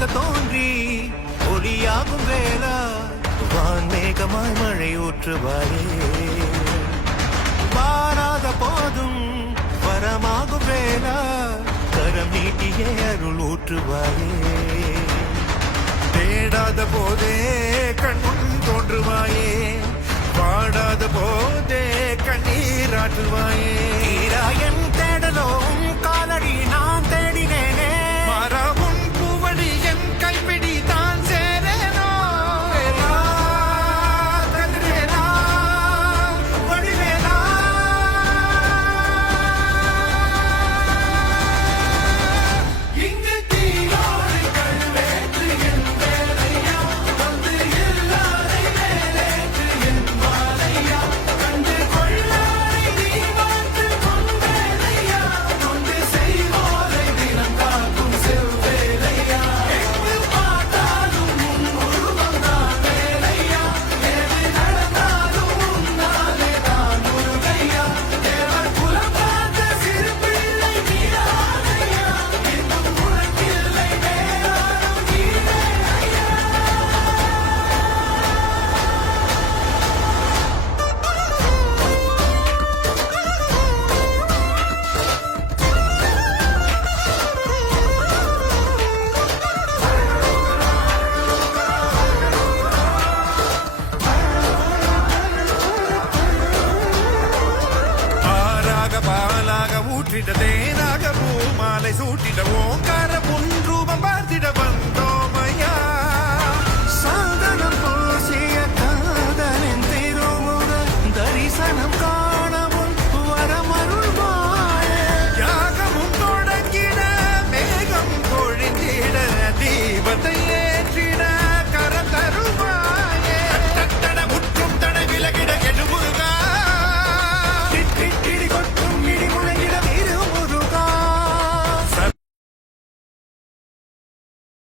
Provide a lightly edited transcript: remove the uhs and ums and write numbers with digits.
ஒளியாக தோன்றி ஒளியாகும் வேளா வான்மேகமாய் மழை ஊற்றுவாயே வாராத போதும் வரமாகும் வேளா கரம் நீட்டியே அருள் ஊற்றுவாயே தேடாத போதே கண்முன் தோன்றுவாயே பாடாத போதே கண்ணீராற்றுவாயே என் தேடலும் காலடி நான்